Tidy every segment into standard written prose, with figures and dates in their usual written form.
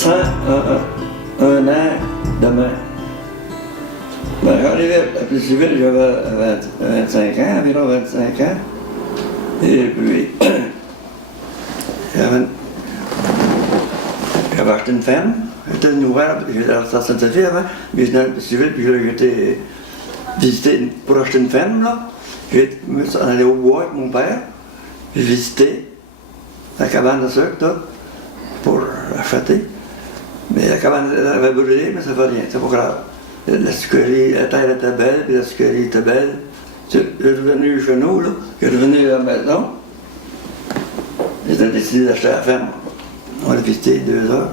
101 ans demain. Ben, j'arrivais à plus vite, j'avais 25 ans, environ 25 ans. Et puis, j'avais acheté une ferme. J'étais ouvert, j'étais à la Sainte-Sophie avant, mais j'étais dans le civil, puis là, j'étais visité pour acheter une ferme, là. Je suis allé au bois avec mon père, j'ai visité la cabane de sucre, là, pour acheter. Mais la cabane avait brûlé, mais ça ne fait rien, c'est pas grave. La sucrerie, la terre était belle, puis la sucrerie était belle. Je suis revenu chez nous, là, je suis revenu à la maison. J'ai décidé d'acheter la ferme. On l'a visité 2 heures.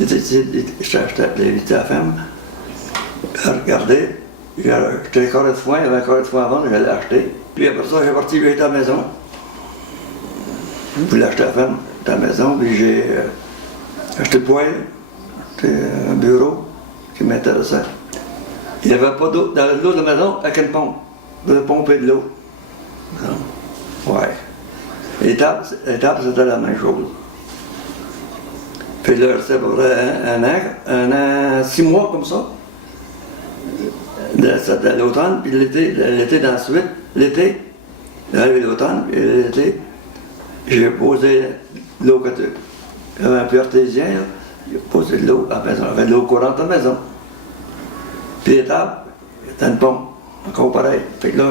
J'ai décidé d'acheter la ferme. J'ai regardé, j'ai acheté un carré de foin, il y avait un carré de foin à vendre, je l'ai acheté. Puis après ça, j'ai parti, j'étais à la maison. Je voulais acheter la ferme, j'étais à la maison, puis j'ai acheté le poêle, acheté un bureau qui m'intéressait. Il n'y avait pas d'eau dans l'eau de la maison avec une pompe. De pomper de l'eau. Ouais. L'étape, c'était la même chose. Puis là, c'était à peu près un an, 6 mois comme ça. C'était l'automne, puis l'été d'ensuite. L'été, j'arrivais l'automne, puis l'été, j'ai posé de l'eau côté. Il y avait un peu artésien, là. J'ai posé de l'eau à la maison. J'avais de l'eau courante à la maison. Puis l'étape, c'était une pompe. Encore pareil. Fait que là,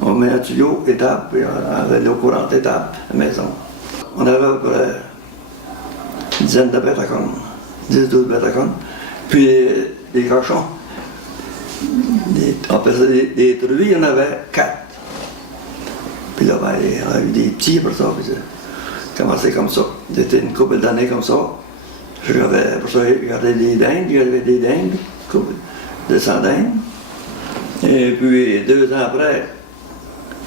on met un tuyau, étape, puis on avait l'eau courante, étape, à la maison. On avait à peu près une dizaine de bêtes à cornes, 10-12 bêtes à cornes. Puis des cochons, on appelait ça des truies, il y en avait 4. Puis là, ben, on a eu des petits pour ça, puis ça commençait comme ça. C'était une couple d'années comme ça. Pour ça, j'ai gardé des dingues, j'avais des dingues, couple de 100 dingues. Et puis 2 ans après,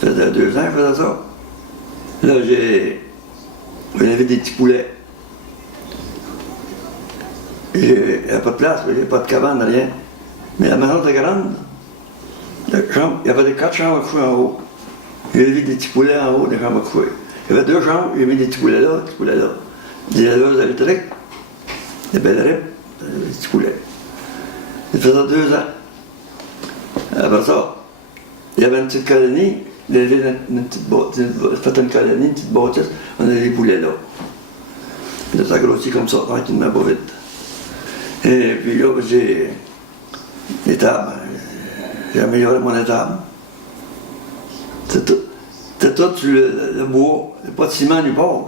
ça faisait 2 ans que je faisais ça. Là, j'avais des petits poulets. Il n'y avait pas de place, il n'y avait pas de cabane, rien. Mais la maison était grande. Il y avait 4 chambres à coucher en haut. J'ai mis des petits poulets en haut, des chambres à coucher. Il y avait 2 chambres, j'ai mis des petits poulets là, des petits poulets là. Des éleveurs électriques, des belles rips, des petits poulets. Ça faisait 2 ans. Après ça, il y avait une petite colonie, il y avait une petite bâtisse, fait une colonie, une petite bâtisse, on avait des poulets là. Puis là, ça grossit comme ça, tranquillement, pas vite. Et puis là, j'ai l'étable, j'ai amélioré mon étable. C'était tout sur le bois, il n'y a pas de ciment ni pas.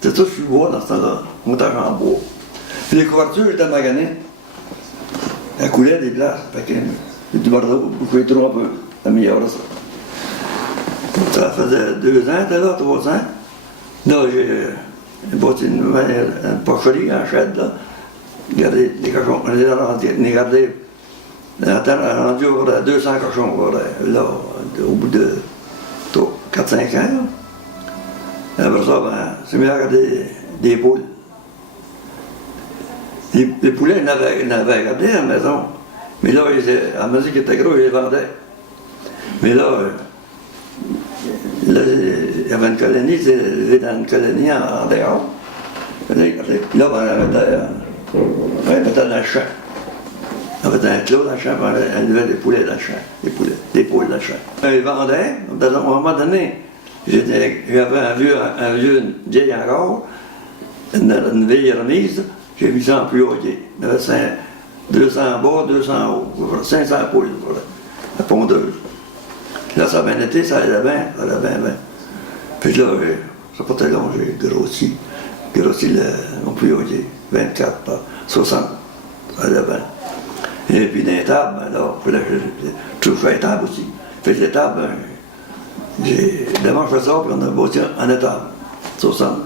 C'était tout sur le bois dans ce temps-là, montage en bois. Puis les couvertures étaient maganées. Elle coulait des places, fait que du bordeaux, vous pouvez trop un peu améliorer ça. Ça faisait 2 ans, t'es là, 3 ans. Là, j'ai bâti une porcherie en chède, là. Regardez les cochons, on les gardait. La terre a rendu à 200 cochons, là, au bout de 4-5 ans. Là. Après ça, ben, c'est mieux à regarder des poules. Les poulets, ils n'avaient gardé à la maison. Mais là, à mesure qu'ils étaient gros, ils les vendaient. Mais là, il y avait une colonie, ils étaient élevés dans une colonie en dehors. Là, ben, elle mettait dans le champ. On mettait un clos dans le champ, elle élevait des poulets dans le champ. Des poules dans le champ. Ils vendaient, à un moment donné, j'avais un vieux vieil hangar, une vieille remise, j'ai mis ça en plus haut. Il y avait 200 en bas, 200 en haut, 500 poules, la pondeuse. Là, ça a bien été, ça allait bien, bien. Puis là, ça n'a pas très long, j'ai grossi mon plus haut, 24 par 60, ça allait bien. Et puis dans les tables, ben là, je touche les tables aussi. Fait que les tables, ben, d'abord je fais ça, puis on a bâti en étable, 60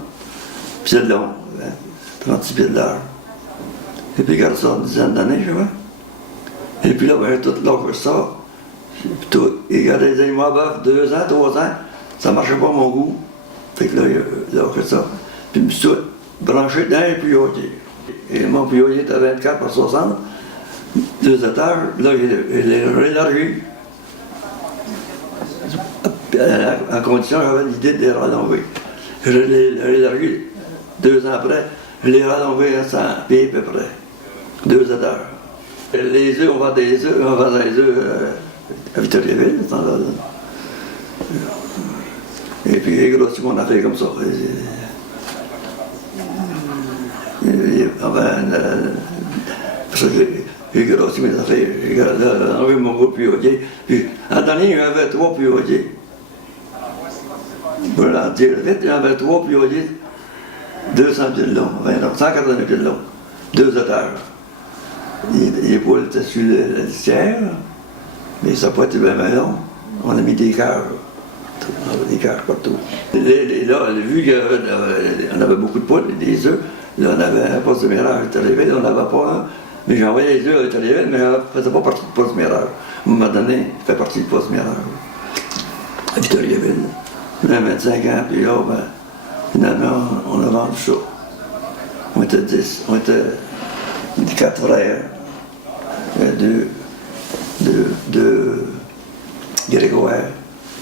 pieds de long, 36 pieds de large. Et puis, regarde ça, une dizaine d'années, je vois. Et puis là, ben, tout là, je fais ça. Et regardez les animaux à bœuf, 2 ans, 3 ans, ça ne marchait pas à mon goût. Fait que là, je fais ça. Puis je me suis branché dans un puyotier. Et mon puyotier était 24 par 60, 2 étages. Là, je l'ai réélargi. À condition, j'avais l'idée de les renouveler. Je l'ai réélargi 2 ans après. je l'ai rallongé à 100 pieds à peu près. 2 heures. Les œufs, on vend des œufs, on vend des œufs à Victoriaville, ce temps-là. Et puis, les grossis, on a fait comme ça. J'ai grossi mes affaires. J'ai enlevé mon gros pivotier. Puis, en dernier, j'avais 3 pivotiers. Pour l'en dire vite, j'avais 3 pivotiers. 200 pieds de long, 180 pieds de long. 2 heures. Les poules étaient sur la litière, mais ça n'a pas été bien long. On a mis des cœurs. On avait des cœurs partout. Là, vu qu'on avait beaucoup de poules, des œufs, là, on avait un poste de mirage à Victoriaville, on n'avait pas un. Mais j'envoyais les œufs à Victoriaville, mais je ne faisais pas partie du poste de mirage. À un moment donné, je fais partie du poste de mirage. À Victoriaville. Là, 25 ans, puis là, ben, finalement, on a vendu ça. On était 10. On était 4 frères. Il y a deux Grégoire.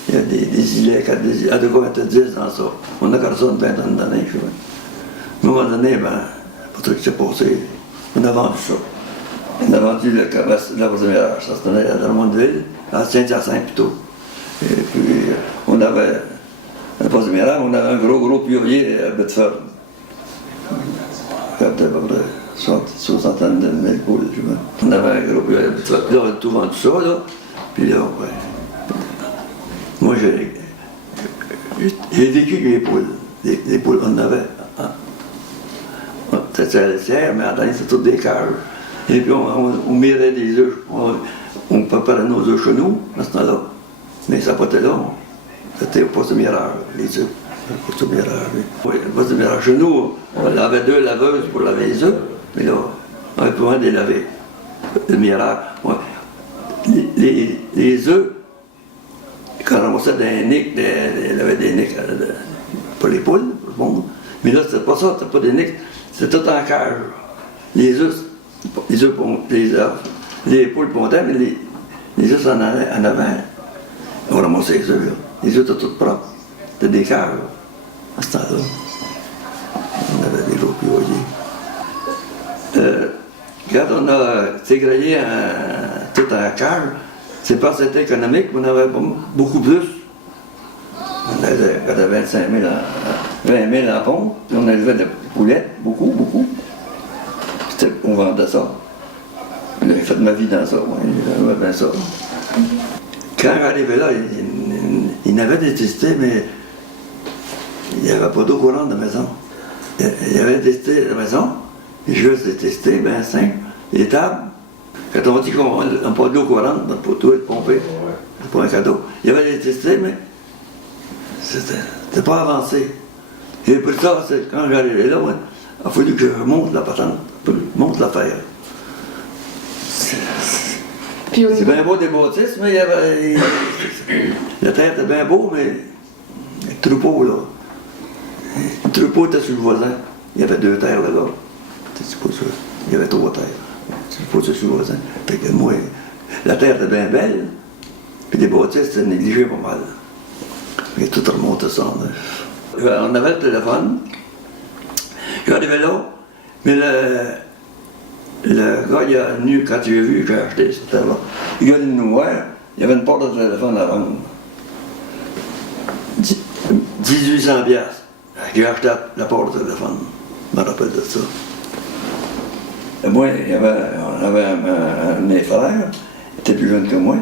Il y a des îlets, 4 des îlets. À deux fois, on était 10 dans ça. On a gardé ça une vingtaine d'années, je crois. À un moment donné, ben, pas trop ce qui s'est passé. On a vendu ça. On a vendu la première, ça se tenait à Drummondville, à Saint-Hyacinthe plutôt. Et puis, on avait, à la poste de Mirage, on avait un gros purier à Bedford. Il y avait à peu près 60 de 1000 poules, je vois. On avait un gros purier à Bedford. Là, on a tout vendu ça, là. Puis là, ouais. Moi, j'ai vécu avec les poules. Les poules, on en avait. C'était à la laitière, mais en dernier, c'était toutes des cages. Et puis, on mirait des œufs. On préparait nos œufs chez nous, à ce temps-là. Mais ça n'a pas été long. C'était au poste de mirage, les œufs. Le poste de mirage, oui. Oui, le poste de mirage. Chez nous, on avait 2 laveuses pour laver les œufs. Mais là, on avait besoin de les laver. Le mirage. Ouais. Les œufs, quand on ramassait des nids, il y avait des nids pour les poules, pour le monde. Mais là, c'était pas ça, c'était pas des nids. C'était tout en cage. Les poules pontaient, mais les œufs en avant. On ramassait les œufs, là. Les œufs étaient tous propres. C'était des cages, là, à ce temps-là. On avait des gros pivotiers. Quand on a ségrégé tout en cage, c'est parce que c'était économique, on avait beaucoup plus. On avait 25 000 20 000 en pompe, puis on élevait des poulettes, beaucoup. On vendait ça. J'ai fait ma vie dans ça, moi, j'aimais bien ça. Quand j'arrivais là, il n'avait détesté, mais il n'y avait pas d'eau courante dans la maison. Il avait détesté la maison, juste détesté, bien simple, les tables. Quand on dit qu'on n'a pas d'eau courante, on peut tout être pompé. C'est pas un cadeau. Il avait détesté, mais c'était pas avancé. Et pour ça, quand j'arrivais là, il a fallu que je monte la patente, monte l'affaire. C'est bien beau des bâtisses, mais il y avait. La terre était bien beau, mais le troupeau, là. Le troupeau était sur le voisin. Il y avait 2 terres là-bas. C'est pas ça. Il y avait 3 terres. Le troupeau était sur le voisin. Fait que moi, la terre était bien belle, puis les bâtisses étaient négligées pas mal. Mais tout remontait ça. On avait le téléphone. J'arrivais là, mais le gars, il a venu, quand il a vu, j'ai acheté cette terre-là. Il a venu nous voir, il y avait une porte de téléphone à vendre. 1800 piastres. J'ai acheté la porte de téléphone. Je me rappelle de ça. Et moi, on avait un de mes frères, il était plus jeune que moi.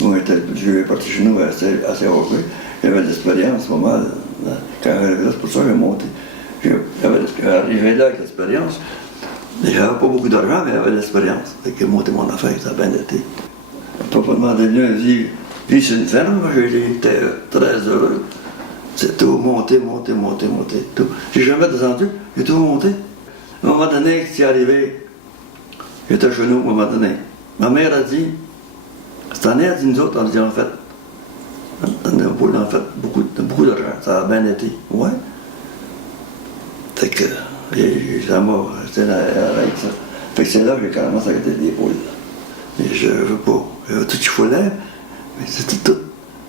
Moi, je parti chez nous assez heureux. J'avais de l'expérience, pas mal. Quand j'arrivais là, c'est pour ça que j'ai monté. J'arrivais là avec l'expérience. J'avais pas beaucoup d'argent, mais j'avais de l'expérience. Fait que j'ai monté mon affaire, ça a bien été. Papa m'a demandé un dit, puis c'est une ferme, j'étais très heureux. C'est tout monté. Tout. J'ai jamais descendu, j'ai tout monté. À un moment donné, c'est arrivé, j'étais chez nous, à un moment donné. Ma mère a dit, cette année, elle dit, nous autres, on a fait beaucoup d'argent, ça a bien été. Ouais. Fait que, ça m'a, c'était avec ça. Fait que c'est là que j'ai carrément s'arrêté des poules. Mais je veux pas. J'avais tout ce qu'il fallait, mais c'était tout.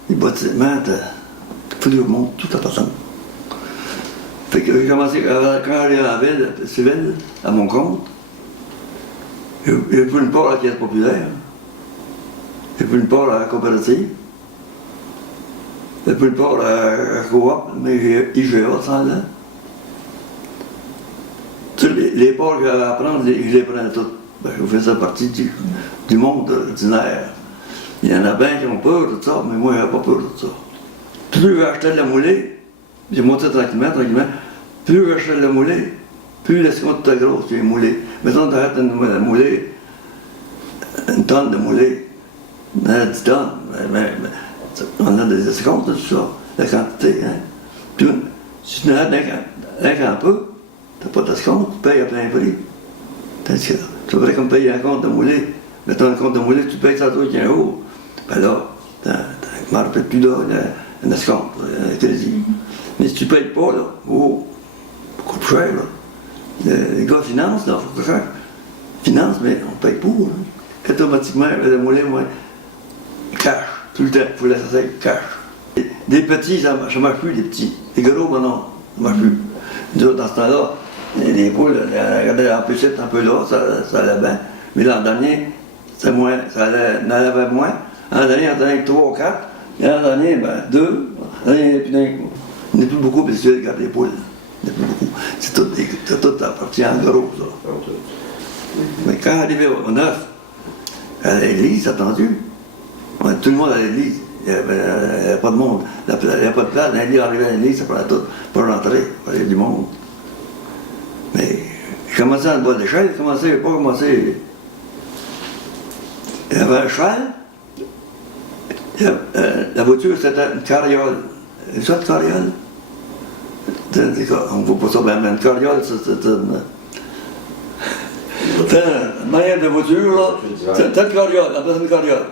Les bâtiments, il fallait que je monte tout à personne. Fait que j'ai commencé, quand j'allais en ville, civile, à mon compte, j'ai pris une part à la Caisse populaire, j'ai pris une part à la coopérative, j'ai pris une part à la coop, mais j'ai IGA sans là. Toutes les parts que j'avais à prendre, je les prenais toutes. Ben, je faisais partie du monde ordinaire. Il y en a bien qui ont peur de ça, mais moi, je n'avais pas peur de ça. Plus j'achetais de la moulée, j'ai monté tranquillement, plus j'achetais de la moulée, plus l'escompte était grosse, j'ai moulé. Mettons, tu arrêtes de mouler, une tonne de moulée, on a 10 tonnes, on a des escomptes de tout ça, la quantité. Hein. Puis, si tu n'arrêtes un peu, tu n'as pas d'escompte, tu payes à plein prix. Tandis que tu devrais comme payer un compte de moulée. Mettons un compte de moulée, tu payes ça toi qui est un haut. Ben là, je ne me rappelle plus là, un escompte, un crédit. Mais si tu ne payes pas, là, oh, beaucoup plus cher, là. Les gars financent, là, il faut que ça finance, mais on ne paye pas. Là. Automatiquement, le moulin, moi, cash, tout le temps, il faut laisser ça cash. Des petits, ça ne marche plus, des petits. Les gros, ben non, ça ne marche plus. Nous autres, dans ce temps-là, les poules, regardaient un peu ici, un peu là, ça allait bien. Mais l'an dernier, c'est moins, ça allait moins. L'an dernier, on en avait 3 ou 4. Et l'an dernier, ben 2. L'an dernier, il n'y a plus beaucoup, parce que regarde les poules. Il n'y a plus beaucoup. C'est tout appartient en gros, ça. Mais quand arrivé au 9, à l'église, attendu, tout le monde à l'église. Il n'y avait pas de monde. Il n'y avait pas de place. L'église arrivait à l'église, ça prenait tout pour rentrer. Il y avait du monde. Mais j'ai commencé en bas de l'échelle, j'ai pas commencé. Il y avait un cheval. La voiture, c'était une carriole. Une sorte de carriole. On ne voit pas ça, mais une carriole, c'est une manière de voiture, là. C'est une carriole, on appelle ça une carriole.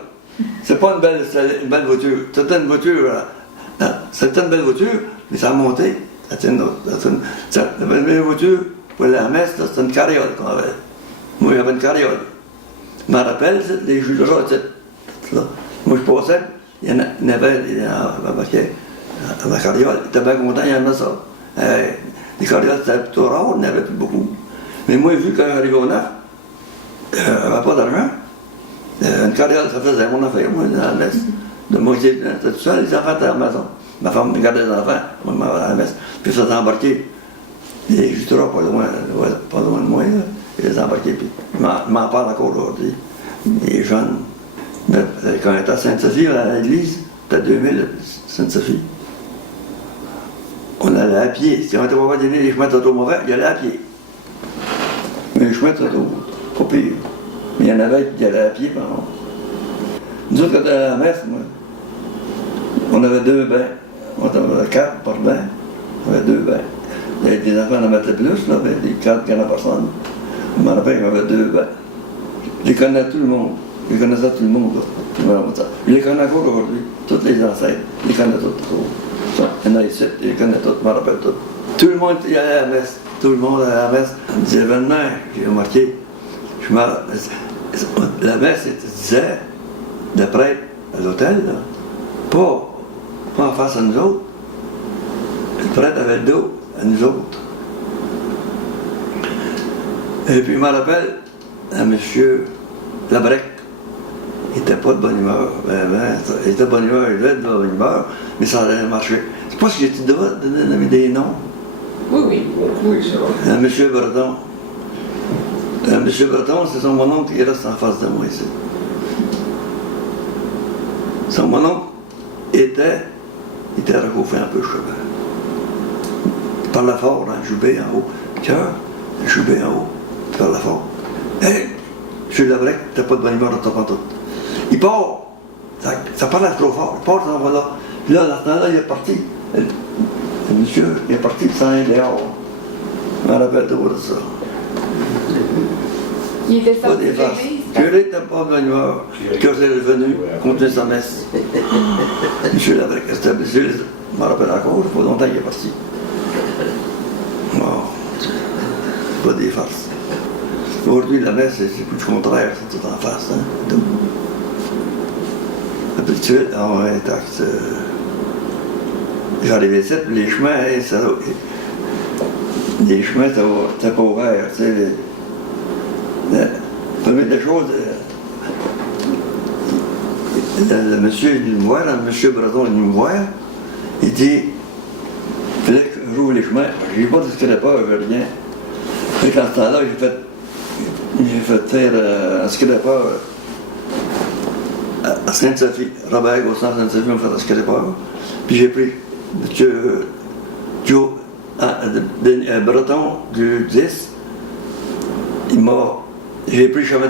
C'est pas une belle voiture. C'était une voiture, c'était une belle voiture, mais ça a monté. C'était une belle voiture. Pour la messe, c'était une carriole qu'on avait. Moi, j'avais une carriole. Je me rappelle, les juges de moi, je passais, il y en avait, dans la carriole, il était bien content, il y en a ça. Les carrioles, c'était plutôt rare, il n'y en avait plus beaucoup. Mais moi, vu quand j'arrivais au 9, j'avais pas d'argent. Une carriole, ça faisait mon affaire, moi, dans la messe. De moi, j'étais tout seul, les enfants étaient à la maison. Ma femme regardait les enfants, moi, je m'en allais à la messe. Puis je faisais embarquer. Les jutras pas loin de moi, là. Je les ai embarqués, puis je m'en parle encore aujourd'hui. Les jeunes, quand on était à Sainte-Sophie, à l'église, peut-être 2000, Sainte-Sophie, on allait à pied. Si on n'était pas donné les chemins d'auto mauvais, il allait à pied. Mais les chemins d'auto, pas pire. Mais il y en avait qui allaient à pied, par contre. Nous autres, quand on allait à la messe, moi, on avait 2 bains. On avait 4 par bain. On avait 2 bains. Les enfants en mettaient plus, là, mais les 4 il n'y en a personne. Je me rappelle qu'il y avait 2 bains. Je les connais tout le monde. Je connaissais tout le monde. Là. Je les connais encore aujourd'hui. Toutes les ancêtres. Je les connais toutes. Il y en a ici, je les connais toutes, je me rappelle toutes. Tout le monde y allait à la messe. Tout le monde allait à la messe. Des événements, j'ai remarqué. La messe, elle disait, de prêtre à l'hôtel, là. Pas en face à nous autres. Le prêtre avait le dos à nous autres. Et puis, je me rappelle, à M. Labrec, il n'était pas de bonne humeur. Il était de bonne humeur, il devait être de bonne humeur, mais ça allait marcher. C'est pas ce que j'étais devant de donner des noms. Oui, c'est vrai. M. Breton. M. Breton, c'est son mononcle qui reste en face de moi ici. Son mononcle était recouffé un peu cheveux. Il parlait fort, hein, jubé en haut. Cœur, jubé en haut. Il parlait fort. Hey, M. Labrec, t'as pas de bonne humeur dans ton pantoute. Il part. Ça parlait trop fort. Il part, ça va là. Puis là, dans ce temps-là, il est parti. Le monsieur, il est parti, il s'en est dehors. Je me rappelle de ça. Il était Pas sorti des de farces. l'église. Curé n'était pas de bonne humeur. Curé est venu continuer sa messe. Monsieur Labrec, c'était monsieur, je me rappelle encore, il n'y a pas longtemps qu'il est parti. Bon, c'est pas des farces. Aujourd'hui, la messe, c'est plus le contraire, c'est tout en face. Hein? Habituel, on est taxe. J'arrivais ici, puis les chemins, ça, les chemins n'étaient pas ouverts. Tu sais, la première des choses, le monsieur est venu me voir, le monsieur Breton est venu me voir, il dit, il fallait que j'ouvre les chemins. Je n'ai pas dit ce qu'il n'y pas, je veux rien. Et quand ce temps-là, j'ai fait faire un scraper à Sainte-Sophie. Robert Gosselin à Sainte-Sophie m'a fait un scraper. Puis j'ai pris M. Joe Breton du 10. J'ai pris le chemin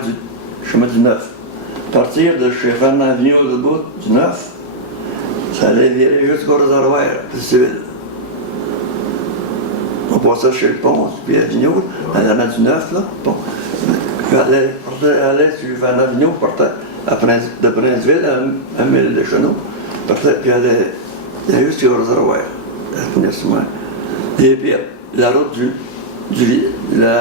du 9. Partir de chez Fernand Vigneault de bout du 9, ça allait virer jusqu'au réservoir du Sud. On passait chez le pont, puis à Vigneault, à l'année du 9, là. Bon. J'allais sur Fernand Vigneault, partait de Princeville à Mille de Chenot, partait, puis allait jusqu'au réservoir, et puis la route du 9,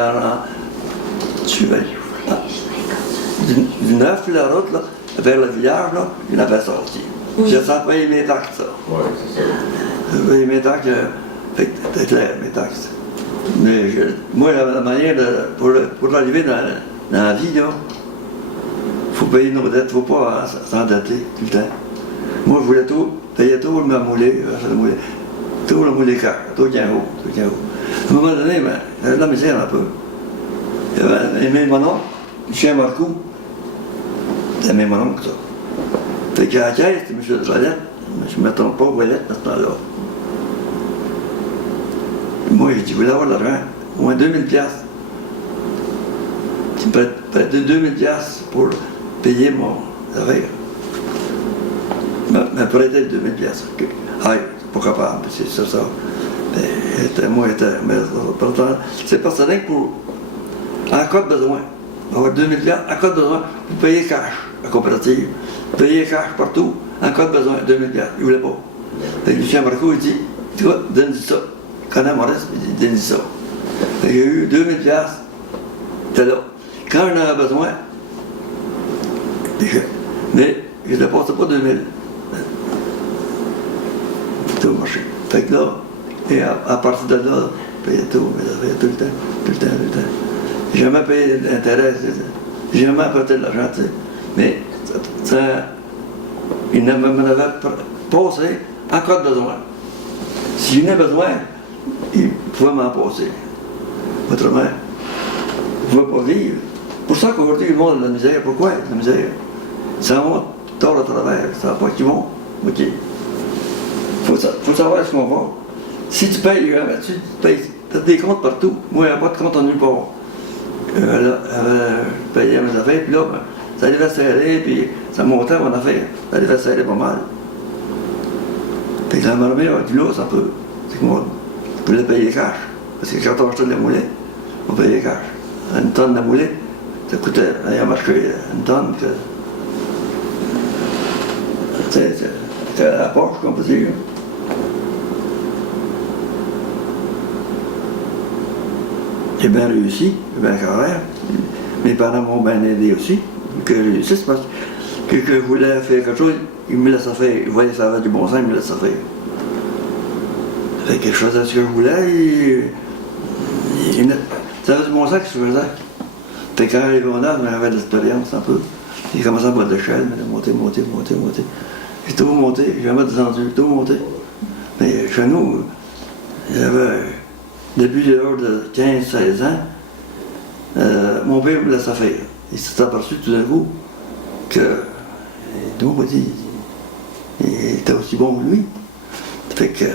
la route, là, vers le village, là, il avait sorti. J'ai sans payer mes taxes, ça. Oui, c'est ça. J'ai payé mes taxes, fait que c'était clair, mes taxes. Mais moi, la manière pour arriver dans la vie, là, il faut payer nos dettes, il ne faut pas s'endetter tout le temps. Moi, je voulais tout, payer tout, me mouler, tout le mouler car, tout tient haut, tout tient haut. À un moment donné, j'avais de la misère un peu. Il y avait mon oncle, Michel Marcoux, c'était mon oncle, ça. Fait qu'à la caisse, c'était M. de Valette, je ne me trompe pas, Valette, à ce temps-là. Moi, j'ai dit, je voulais avoir de l'argent, au moins 2000 $. Tu me prêtais 2000 $ pour payer mon affaire. Me prêtait 2000 $. Okay. Aïe, c'est pas capable, c'est ça. C'est pas certain que en cas de besoin, avoir 2000 $, en cas de besoin, vous payez cash, la coopérative. Payez cash partout, en cas de besoin, 2000 $. Il ne voulait pas. Et Lucien Marcoux, il dit, tu vois, donne-lui ça. Il connaît Maurice, il dit, donne-lui ça. J'ai eu 2000 $, c'était là. Quand j'en avais besoin, mais je ne dépassais pas 2000 $. Tout marché. Fait que là, et à partir de là, je payais tout, mais tout le temps. J'ai jamais payé d'intérêt, j'ai jamais apporté de l'argent, tu sais. Mais ça, il m'en avait passé en cas de besoin. Si j'en ai besoin, il pouvait m'en passer. Autrement, je ne pouvais pas vivre. Pour ça qu'aujourd'hui, le monde a de la misère. Pourquoi la misère? Ça va tard à travers, ça va pas qu'ils vont. OK. Faut savoir ce qu'on va. Si tu payes, tu as des comptes partout. Moi, il n'y a pas de compte en nulle part. Je payais mes affaires, puis là, ça devait serrer, puis ça montait mon affaire. Ça devait serrer pas mal. Fait que la marmée a dit là, ça peut. C'est que moi, je voulais payer cash. Parce que quand on achetait de la moulée, on payait cash. Une tonne de moulée, ça coûtait, ayant marché une tonne, que. C'était à la poche, qu'on peut dire. J'ai bien réussi, j'ai bien carré. Mes parents m'ont bien aidé aussi. Que j'ai réussi, c'est parce que je voulais faire quelque chose, ils me laissaient faire. Ils voyaient que ça avait du bon sens, ils me laissaient faire. Fait que je faisais ce que je voulais, ça avait du bon sens que je faisais. Fait que quand j'arrivais au Nord, j'avais de l'expérience un peu. J'ai commencé à boire de l'échelle, monter. J'ai tout monté, j'ai jamais descendu, tout monté. Mais chez nous, j'avais, depuis l'âge de 15-16 ans, mon père me laissait faire. Il s'est aperçu tout d'un coup que, tout le monde m'a dit, il était aussi bon que lui. Fait que,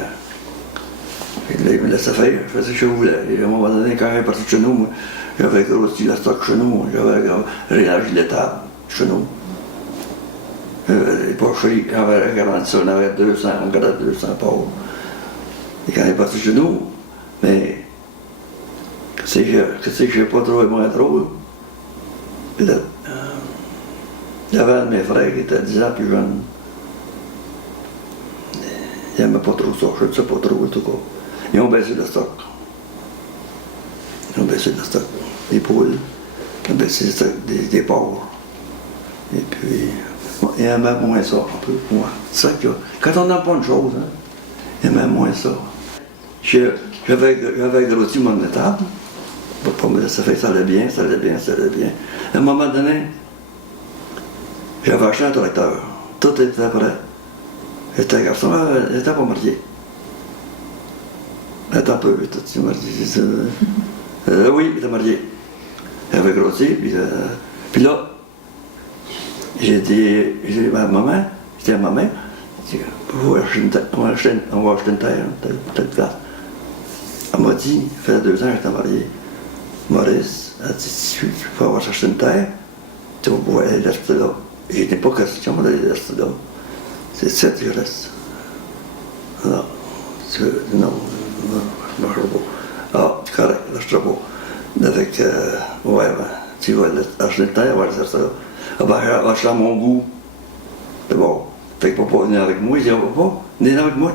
il me laissait faire, je faisais ce que je voulais. Et à un moment donné, quand il est parti de chez nous, moi, j'avais grossi la stock chez nous, j'avais réagi l'étable chez nous. Les pocheries, quand on avait grandi ça, on avait 200, on gardait 200 pauvres. Et quand il est parti chez nous, mais qu'est-ce que j'ai pas trouvé moins drôle? Peut-être. J'avais un de mes frères qui était 10 ans plus jeune. Il n'aimait pas trop ça, je ne sais pas trop, en tout cas. Ils ont baissé le stock. Des poules, ils ont baissé le stock des porcs. Et puis, bon, ils aimaient moins ça, un peu, moi. C'est ça que, quand on n'a pas une chose, hein, ils aimaient moins ça. Je j'avais grossi mon étable. Pour me laisser faire, ça allait bien. À un moment donné, j'avais acheté un tracteur. Tout était prêt. J'étais un garçon, j'étais pas marié. Attends un peu, tu marié? Oui, il était marié. J'avais grossi, puis là, j'ai dit à ma maman, j'ai dit, on va acheter une terre, telle place. Elle m'a dit, ça faisait 2 ans que j'étais marié. Maurice, elle dit, si tu peux avoir acheté une terre, tu vas pouvoir aller rester là. Et je n'ai pas question d'aller rester là. C'est ça que je reste. Non, je ne marcherai pas. Ah, c'est correct, je ne resterai pas. Avec, ouais, ben, tu vas acheter une terre, on va rester là. Ah ben, elle va acheter à mon goût. C'est bon. Fait que papa venait avec moi, il dit, papa, venez avec moi.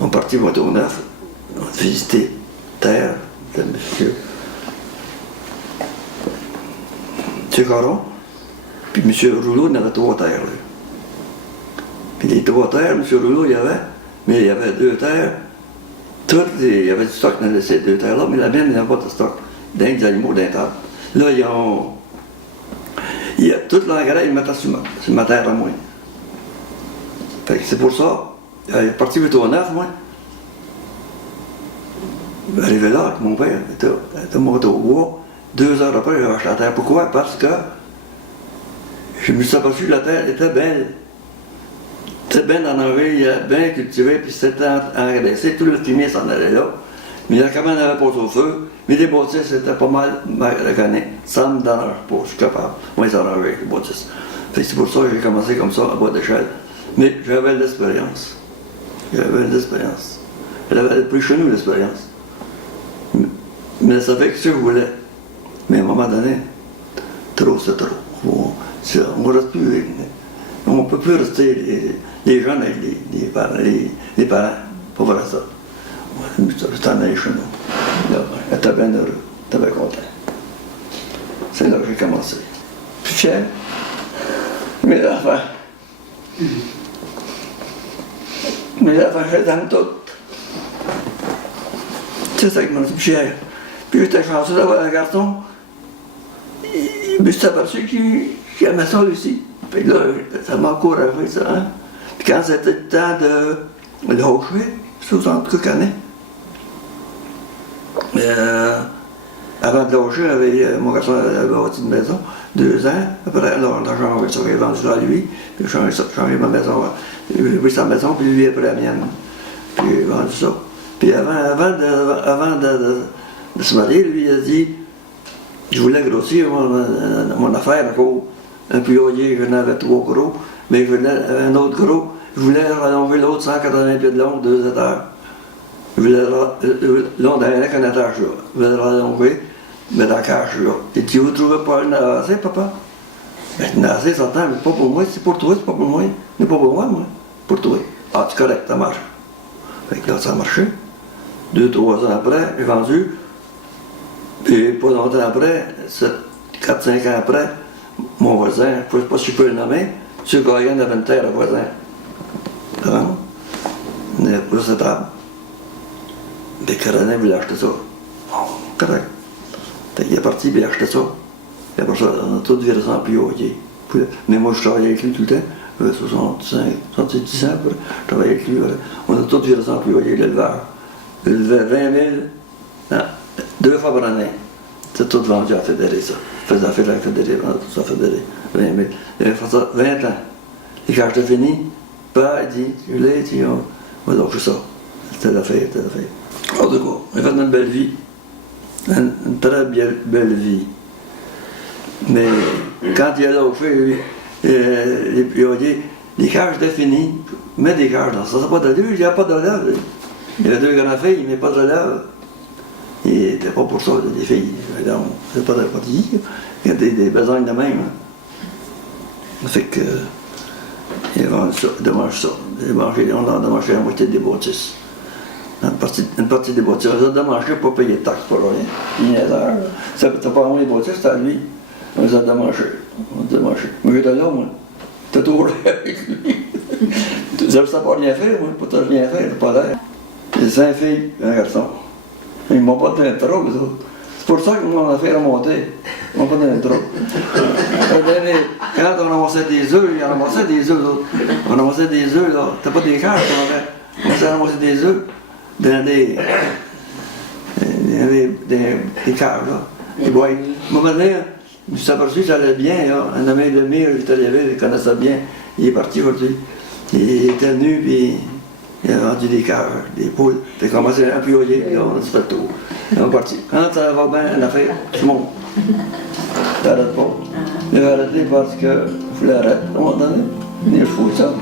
On est parti au neuf, on a visité terre de monsieur Caron, puis monsieur Rouleau, il avait 3 terres. Là. Puis les 3 terres, monsieur Rouleau, il y avait, mais il y avait 2 terres, il y avait du stock dans ces 2 terres-là, mais la mienne, il n'y avait pas de stock, des animaux d'intable. Là, toute l'engrais, ils mettaient sur ma terre à moi. Fait que c'est pour ça, il est parti vite au neuf, moi. Arrivé là, avec mon père, il était monté au bois. 2 heures après, j'ai acheté la terre. Pourquoi? Parce que je me suis aperçu que la terre était belle. C'était bien honorée, bien cultivée, puis c'était engraissé. Tout le fumier s'en allait là. Mais la cabane n'avait pas au feu. Mais les bâtisses étaient pas mal maganées. Ça me dérange pas, je suis capable. Moi, ils arrangeaient les bâtisses. C'est pour ça que j'ai commencé comme ça, à bas d'échelle. Mais j'avais de l'expérience. Elle avait plus chez nous, l'expérience. Mais ça fait que je voulais. Mais à un moment donné, trop c'est trop. On ne reste plus. On ne peut plus rester les jeunes avec les parents. Pas vrai ça. C'est en allé chez nous. Elle était bien heureux, elle était bien content. C'est là que j'ai commencé. Puis fier. Mes enfants. J'étais dans tout. C'est ça qui m'a dit fier. Puis j'étais chanceux d'avoir un garçon. Je me suis aperçu qu'il aimait ça aussi. Puis là, ça m'a encouragé, ça. Hein? Puis quand c'était le temps de lâcher, 60 quelques années, avant de lâcher, mon garçon avait bâti une maison, 2 ans. Après, alors, on a changé ça, j'ai vendu ça à lui, puis j'ai changé ma maison. J'ai pris sa maison, puis lui a pris la mienne. Puis j'ai vendu ça. Puis avant de se marier, lui, il a dit, je voulais grossir mon affaire encore. Un poulailler, j'en avais 3 gros, mais je voulais un autre gros. Je voulais rallonger l'autre 180 pieds de long, 2 étages. Je voulais long dans un étage là. Je voulais le rallonger, mais dans la cage là. Et tu ne trouvais pas une assez, papa? Mais une assez, ça t'entend, mais pas pour moi, c'est pour toi, c'est pas pour moi. Mais pas pour moi, pour toi. Ah, c'est correct, ça marche. Fait que là, ça a marché. 2-3 ans après, j'ai vendu. Et pas longtemps après, 4-5 ans après, mon voisin, je ne sais pas si je peux le nommer, M. Gaillan avait une terre à voisin. Il avait plus de table. Mais Caranet voulait acheter ça. Oh, correct. Il est parti, il a acheté ça. Et après ça, on a tout viré ça en priorité. Mais moi, je travaillais avec lui tout le temps. J'avais 65, 70 ans, je travaillais avec lui. On a tout viré ça en priorité, l'éleveur. Il élevait 20 000, 2 fois par année. C'est tout vendu à fédérer, ça. Faisait affaire à la fédérer, on a tout ça fédéré. 20 000. Il avait fait ça 20 ans. Et quand j'étais fini, il dit, je l'ai dit, on va lâcher ça. C'était l'affaire, c'était l'affaire. En tout cas, il a fait une belle vie. Une très belle vie. Mais quand il a lâché, les cages étaient finies. Mets des cages dans ça, c'est pas de relève, il n'y a pas de relève. Il y avait 2 grandes filles, mais pas de relève. Il n'était pas pour ça, des filles. C'est pas de dire. Il y a des besognes de même. Ça fait que. Il a vendu ça, il a mangé ça. On a mangé la moitié des bâtisses. Une partie des bâtisses. On a mangé pour payer de taxes pour rien. Il y a d'heure. C'était pas moi les bâtisses, c'était à lui. On les a mangé. Moi j'étais là, moi. J'étais toujours là avec lui. Tu ne savais pas rien faire, moi. Pas rien faire, pas l'air. J'ai 5 filles et un garçon. Ils m'ont pas donné trop, eux autres. C'est pour ça que moi, on a fait remonter. Ils m'ont pas donné trop. Quand on amassait des œufs, ils en amassaient des œufs, d'autres. On amassait des œufs, là. T'as pas des cages qu'on avait. On s'est ramassé des œufs dans des cages, là. Des boîtes. À un moment donné, je me suis aperçu que ça allait bien, là. Un ami de mire, il est arrivé, il connaissait bien. Il est parti aujourd'hui. Il était venu, puis il a vendu des cages, des poules. Puis il a commencé à appuyer, puis on a fait le tour. On est parti. Quand ça va bien, l'affaire, tout le monde. T'arrêtes pas. Il a arrêté parce qu'il fallait arrêter à un moment donné. Il est fou, ça.